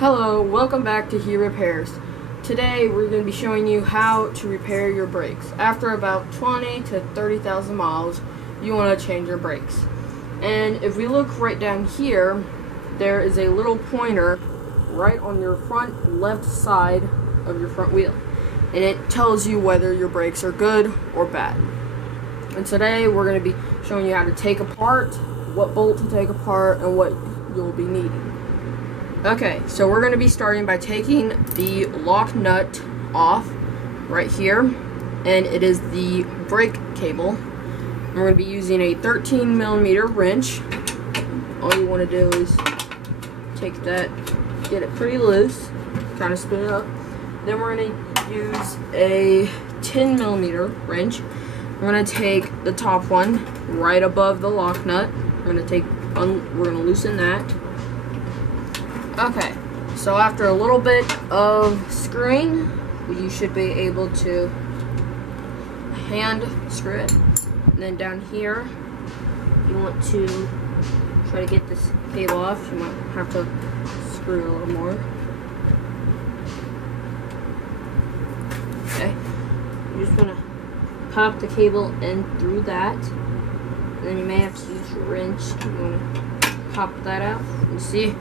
Hello, welcome back to He Repairs. Today we're going to be showing you how to repair your brakes. After about 20 to 30,000 miles, you want to change your brakes. And if we look right down here, there is a little pointer right on your front left side of your front wheel. And it tells you whether your brakes are good or bad. And today we're going to be showing you how to take apart, what bolt to take apart, and what you'll be needing. Okay, so we're going to be starting by taking the lock nut off right here, and it is the brake cable. We're going to be using a 13mm wrench. All you want to do is take that, get it pretty loose, kind of spin it up. Then we're going to use a 10mm wrench. We're going to take the top one right above the lock nut. We're going to loosen that. Okay, so after a little bit of screwing, you should be able to hand screw it. And then down here, you want to try to get this cable off. You might have to screw a little more. Okay, you're just gonna pop the cable in through that. And then you may have to use your wrench. You wanna pop that out. You see?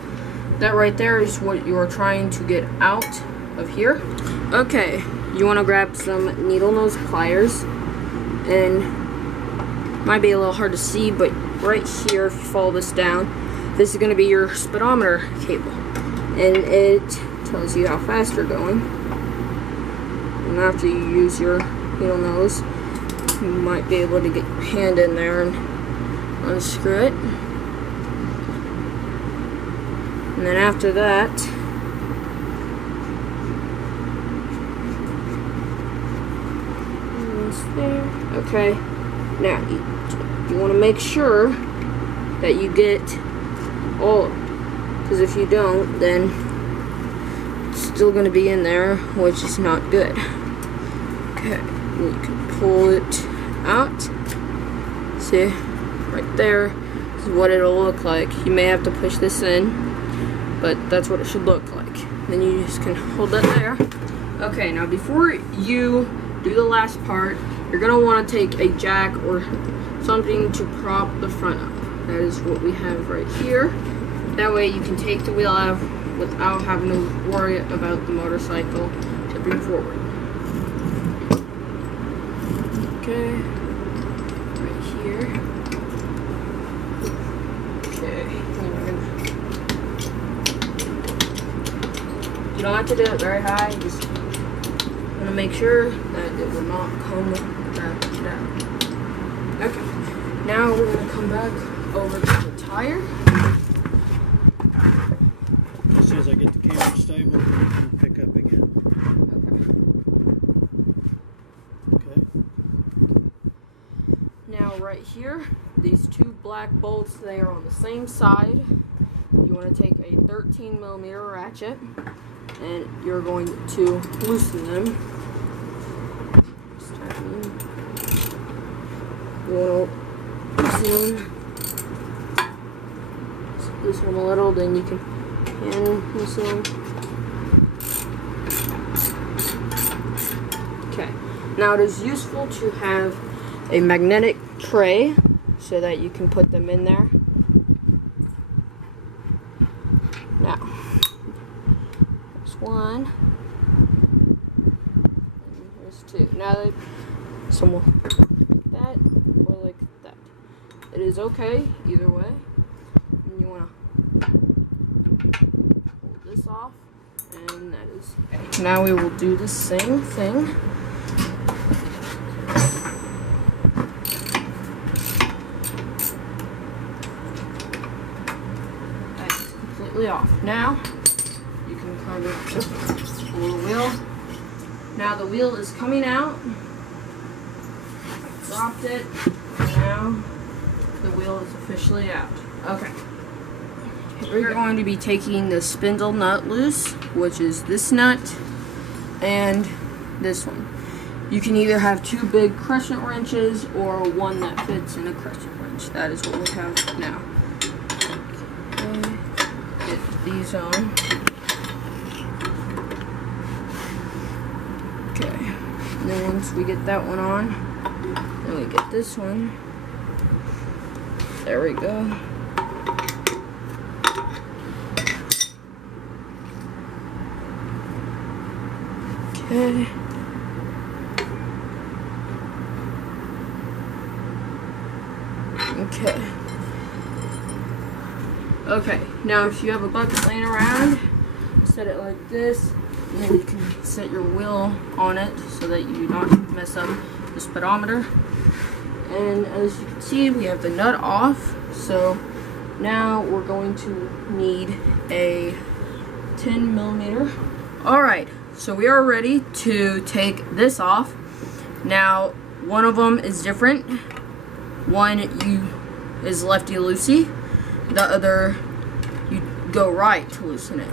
That right there is what you are trying to get out of here. Okay, you want to grab some needle nose pliers, and might be a little hard to see, but right here, if you follow this down, this is going to be your speedometer cable, and it tells you how fast you're going. And after you use your needle nose, you might be able to get your hand in there and unscrew it. And then after that, okay, now you want to make sure that you get all, because if you don't, then it's still going to be in there, which is not good. Okay, you can pull it out. See, right there is what it'll look like. You may have to push this in, but that's what it should look like. Then you just can hold that there. Okay, now before you do the last part, you're gonna want to take a jack or something to prop the front up. That is what we have right here. That way you can take the wheel out without having to worry about the motorcycle tipping forward. Okay, right here. You don't have to do it very high, you just want to make sure that it will not come back down. Okay, now we're going to come back over to the tire. As soon as I get the camera stable, we can pick up again. Okay. Now right here, these two black bolts, they are on the same side. You want to take a 13mm ratchet, and you're going to loosen them. Just tighten them. You want to loosen them. Just loosen them a little, then you can hand loosen them. Okay. Now it is useful to have a magnetic tray so that you can put them in there. Now, there's one, and there's two. Now, some will like that or like that. It is okay either way. And you want to pull this off, and that is okay. Now we will do the same thing. Off. Now you can kind of pull the wheel. Now the wheel is coming out. I dropped it. Now the wheel is officially out. Okay. We're going to be taking the spindle nut loose, which is this nut and this one. You can either have two big crescent wrenches or one that fits in a crescent wrench. That is what we have now. Okay. Get these on. Okay, and then once we get that one on, then we get this one. There we go. Okay. Okay. Okay, now if you have a bucket laying around, set it like this, and then you can set your wheel on it so that you do not mess up the speedometer. And as you can see, we have the nut off, so now we're going to need a 10mm. Alright, so we are ready to take this off. Now, one of them is different. One is lefty-loosey. The other, you go right to loosen it.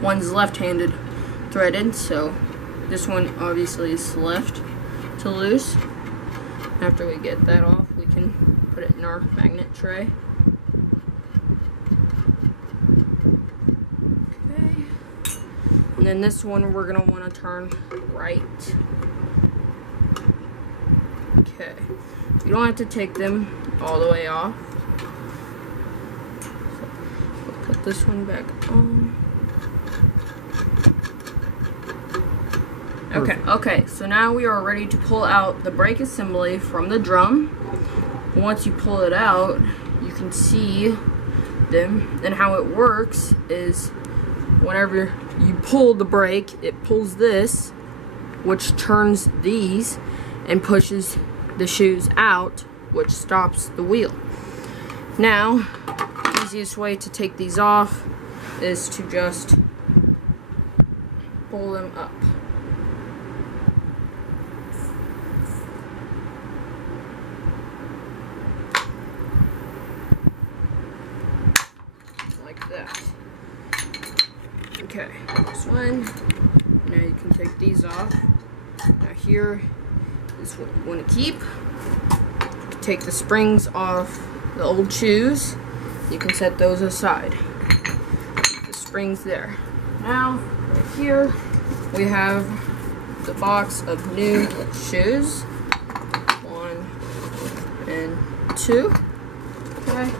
One's left-handed threaded, so this one obviously is left to loose. After we get that off, we can put it in our magnet tray. Okay. And then this one we're gonna want to turn right. Okay. You don't have to take them all the way off. Put this one back on. Okay, so now we are ready to pull out the brake assembly from the drum. Once you pull it out, you can see them, and how it works is whenever you pull the brake, it pulls this, which turns these and pushes the shoes out, which stops the wheel. Now, the easiest way to take these off is to just pull them up. Like that. Okay, this one. Now you can take these off. Now here is what you want to keep. Take the springs off the old shoes. You can set those aside. The springs there. Now, right here, we have the box of new shoes. 1 and 2. Okay.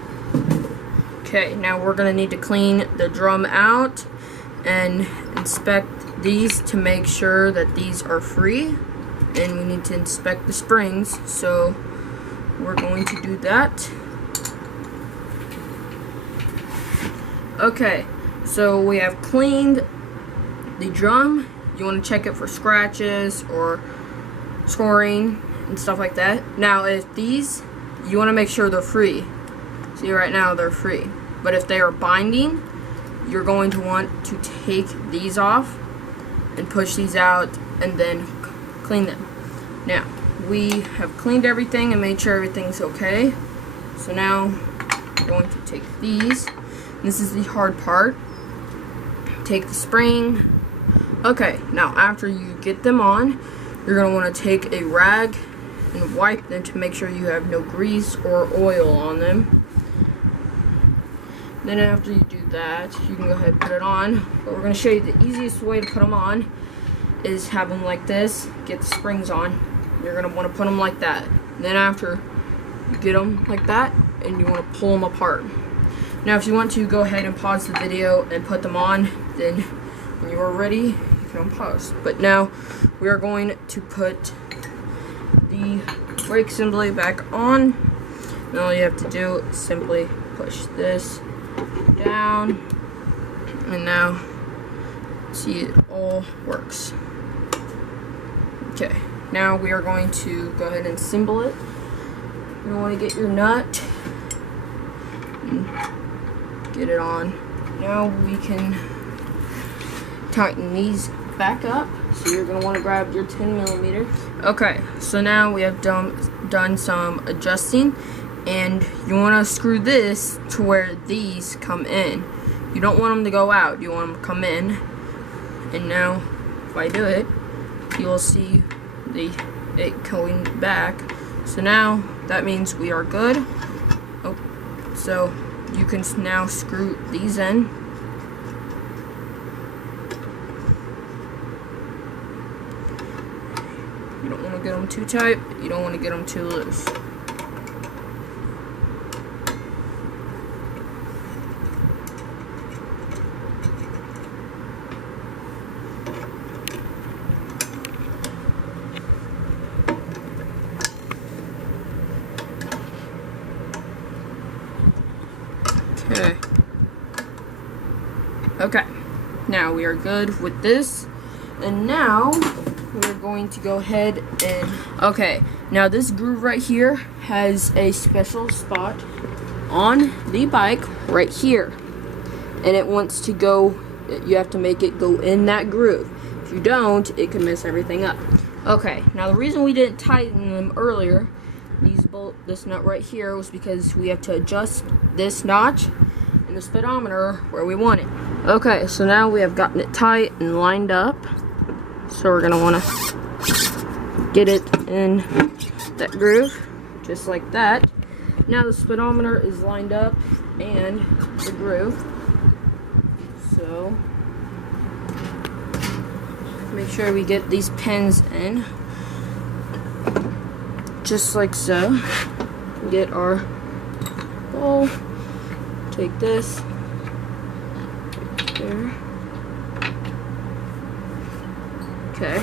Okay, now we're gonna need to clean the drum out and inspect these to make sure that these are free. And we need to inspect the springs, so we're going to do that. Okay, so we have cleaned the drum. You want to check it for scratches or scoring and stuff like that. Now, if these, you want to make sure they're free. See, right now they're free. But if they are binding, you're going to want to take these off and push these out and then clean them. Now, we have cleaned everything and made sure everything's okay. So now, we're going to take these. This is the hard part. Take the spring. Okay, now after you get them on, you're going to want to take a rag and wipe them to make sure you have no grease or oil on them. Then after you do that, you can go ahead and put it on. But we're going to show you the easiest way to put them on is have them like this. Get the springs on. You're going to want to put them like that. Then after you get them like that, and you want to pull them apart. Now if you want to, go ahead and pause the video and put them on. Then when you are ready, you can unpause. But now we are going to put the brake assembly back on. And all you have to do is simply push this down. And now, see, it all works. Okay, now we are going to go ahead and assemble it. You want to get your nut and get it on. Now we can tighten these back up. So you're going to want to grab your 10mm. Okay, so now we have done some adjusting, and you want to screw this to where these come in. You don't want them to go out, you want them to come in. And now, if I do it, you will see it going back. So now, that means we are good. Oh, so you can now screw these in. to get them too tight, but you don't want to get them too loose. Okay, now we are good with this, and now we're going to go ahead and, okay, now this groove right here has a special spot on the bike right here, and it wants to go, you have to make it go in that groove. If you don't, it can mess everything up. Okay, now the reason we didn't tighten them earlier, this nut right here, was because we have to adjust this notch and the speedometer where we want it. Okay, so now we have gotten it tight and lined up. So we're gonna wanna get it in that groove, just like that. Now the speedometer is lined up and the groove. So make sure we get these pins in, just like so. Get our bowl, take this, there. Okay,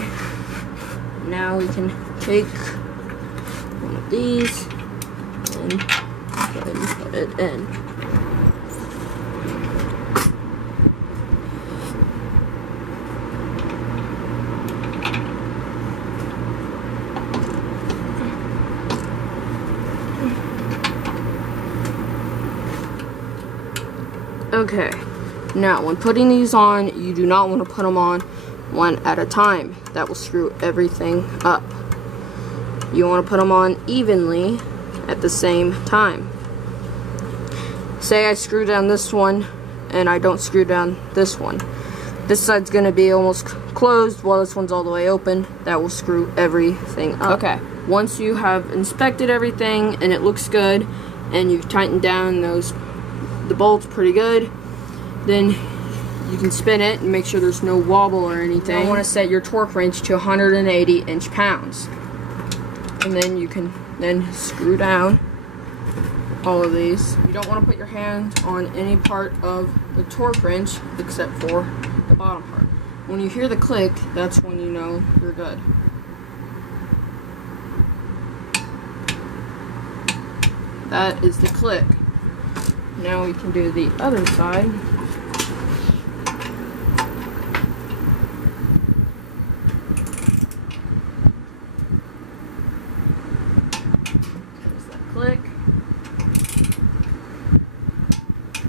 now we can take one of these and put it in. Okay, now when putting these on, you do not want to put them on one at a time. That will screw everything up. You want to put them on evenly at the same time. Say I screw down this one and I don't screw down this one. This side's going to be almost closed while this one's all the way open. That will screw everything up. Okay, once you have inspected everything and it looks good and you've tightened down the bolts pretty good, then you can spin it and make sure there's no wobble or anything. You want to set your torque wrench to 180 inch-pounds, and then you can screw down all of these. You don't want to put your hand on any part of the torque wrench except for the bottom part. When you hear the click, that's when you know you're good. That is the click. Now we can do the other side. There's that click.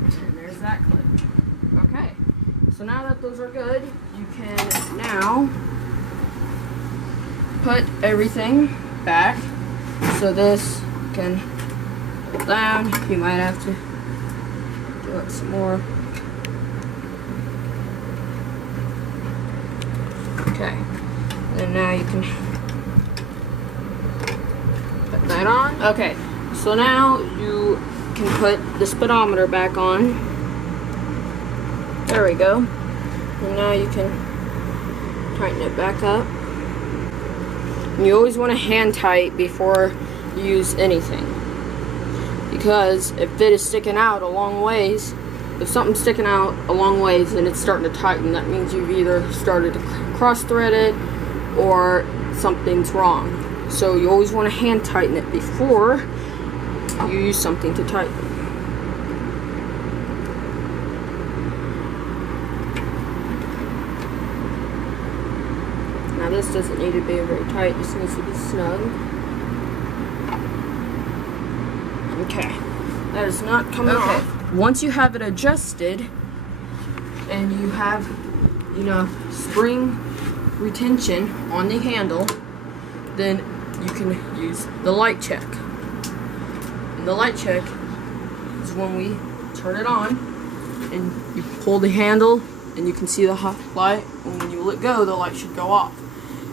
And there's that click. Okay, so now that those are good, you can now put everything back. So this can pull down. You might have to do it some more. Okay, and now you can put that on. Okay, so now you can put the speedometer back on. There we go. And now you can tighten it back up. And you always want to hand tight before you use anything, because if it is sticking out a long ways, if something's sticking out a long ways and it's starting to tighten, that means you've either started to cross thread it or something's wrong. So you always want to hand tighten it before you use something to tighten. Now this doesn't need to be very tight, this needs to be snug. Okay, that is not coming off. Once you have it adjusted and you have, spring retention on the handle, then you can use the light check. And the light check is when we turn it on and you pull the handle and you can see the light, and when you let go, the light should go off.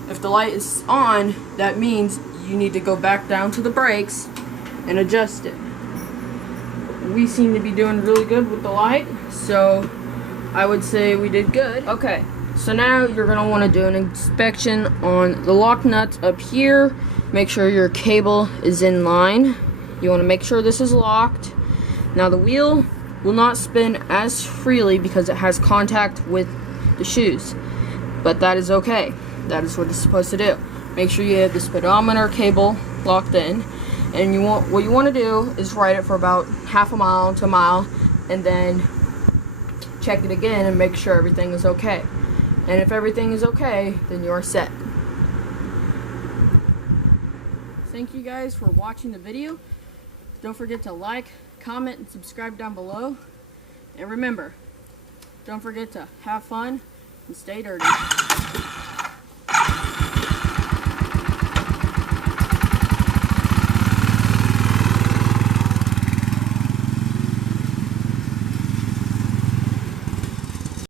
If the light is on, that means you need to go back down to the brakes and adjust it. We seem to be doing really good with the light, so I would say we did good. Okay, So now you're going to want to do an inspection on the lock nuts up here. Make sure your cable is in line. You want to make sure this is locked. Now the wheel will not spin as freely because it has contact with the shoes, but that is okay. That is what it's supposed to do. Make sure you have the speedometer cable locked in, and what you want to do is ride it for about half a mile to a mile, and then check it again and make sure everything is okay. And if everything is okay, then you are set. Thank you guys for watching the video. Don't forget to like, comment, and subscribe down below. And remember, don't forget to have fun and stay dirty.